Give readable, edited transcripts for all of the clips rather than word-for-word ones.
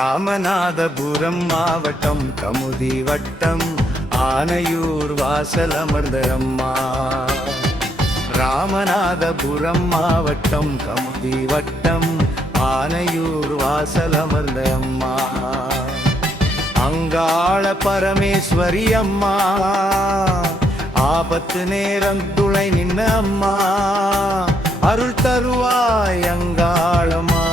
ராமநாதபுரம் மாவட்டம் கமுதி வட்டம் ஆனையூர் வாசல் அமர்ந்த அம்மா. ராமநாதபுரம் மாவட்டம் கமுதி வட்டம் ஆனையூர் வாசல் அமர்ந்த அம்மா. அங்காள பரமேஸ்வரி அம்மா, ஆபத்து நேரம் துளை நின்ன அம்மா, அருள் தருவாய் அங்காளம்மா.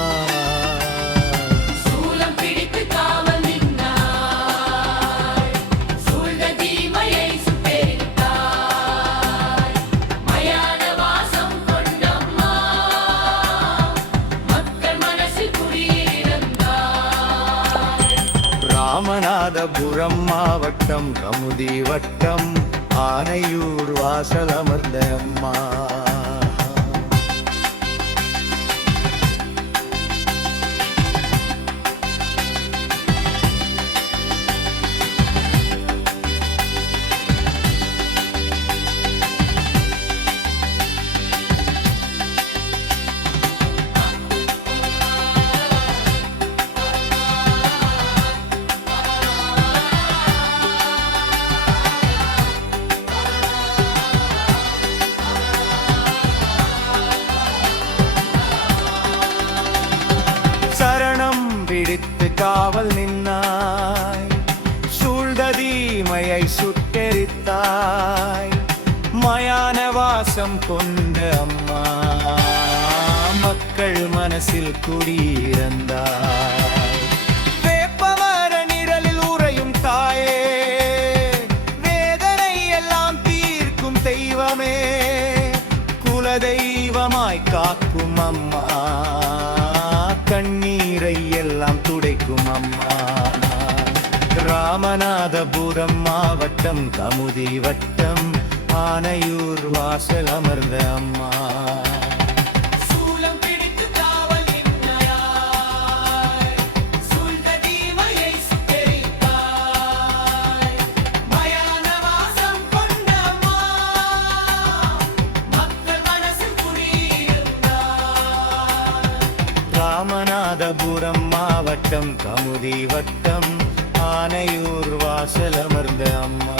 ராமநாதபுரம் மாவட்டம் கமுதி வட்டம் ஆனையூர் வாசல் அமர்ந்த அம்மா. பிடித்து காவல் நின்னாய், சூழ்ந்த தீமையை சுட்டெரித்தாய், மயான வாசம் கொண்ட அம்மா, மக்கள் மனசில் குடியிருந்தாய். வேப்பமர நிழலில் உறையும் தாயே, வேதனை எல்லாம் தீர்க்கும் தெய்வமே, குலதெய்வமாய் காக்கும் அம்மா, கண்ணீரை எல்லாம் துடைக்கும் அம்மா. ராமநாதபுரம் மாவட்டம் கமுதி வட்டம் ஆனையூர் வாசல் அமர்ந்த அம்மா. ராமநாதபுரம் மாவட்டம் கமுதி வட்டம் ஆனையூர் வாசல் அமர்ந்த அம்மா.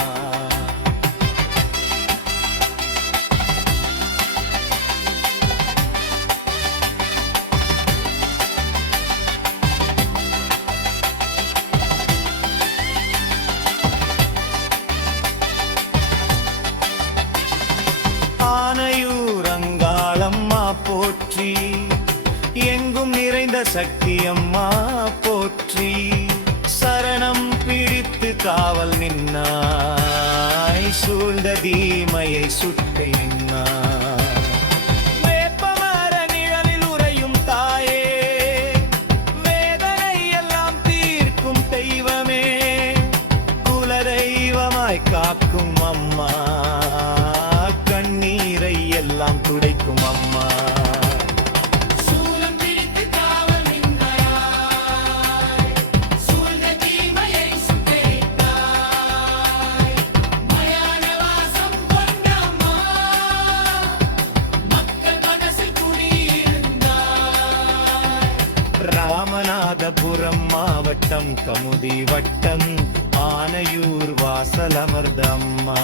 ஆனையூர் அங்காளம்மா போற்றி, எங்கும் நிறைந்த சக்தி அம்மா போற்றி, சரணம் பிடித்து காவல் நின்னாய், சூழ்ந்த தீமையை சுட்ட நின்னாய். வேப்பமர நிழலில் உறையும் தாயே, வேதனை எல்லாம் தீர்க்கும் தெய்வமே, குலதெய்வமாய் காக்கும் அம்மா, கண்ணீரை எல்லாம் துடைக்கும் அம்மா. ராமநாதபுரம் மாவட்டம் கமுதி வட்டம் ஆனையூர் வாசல் அமர்ந்த அம்மா.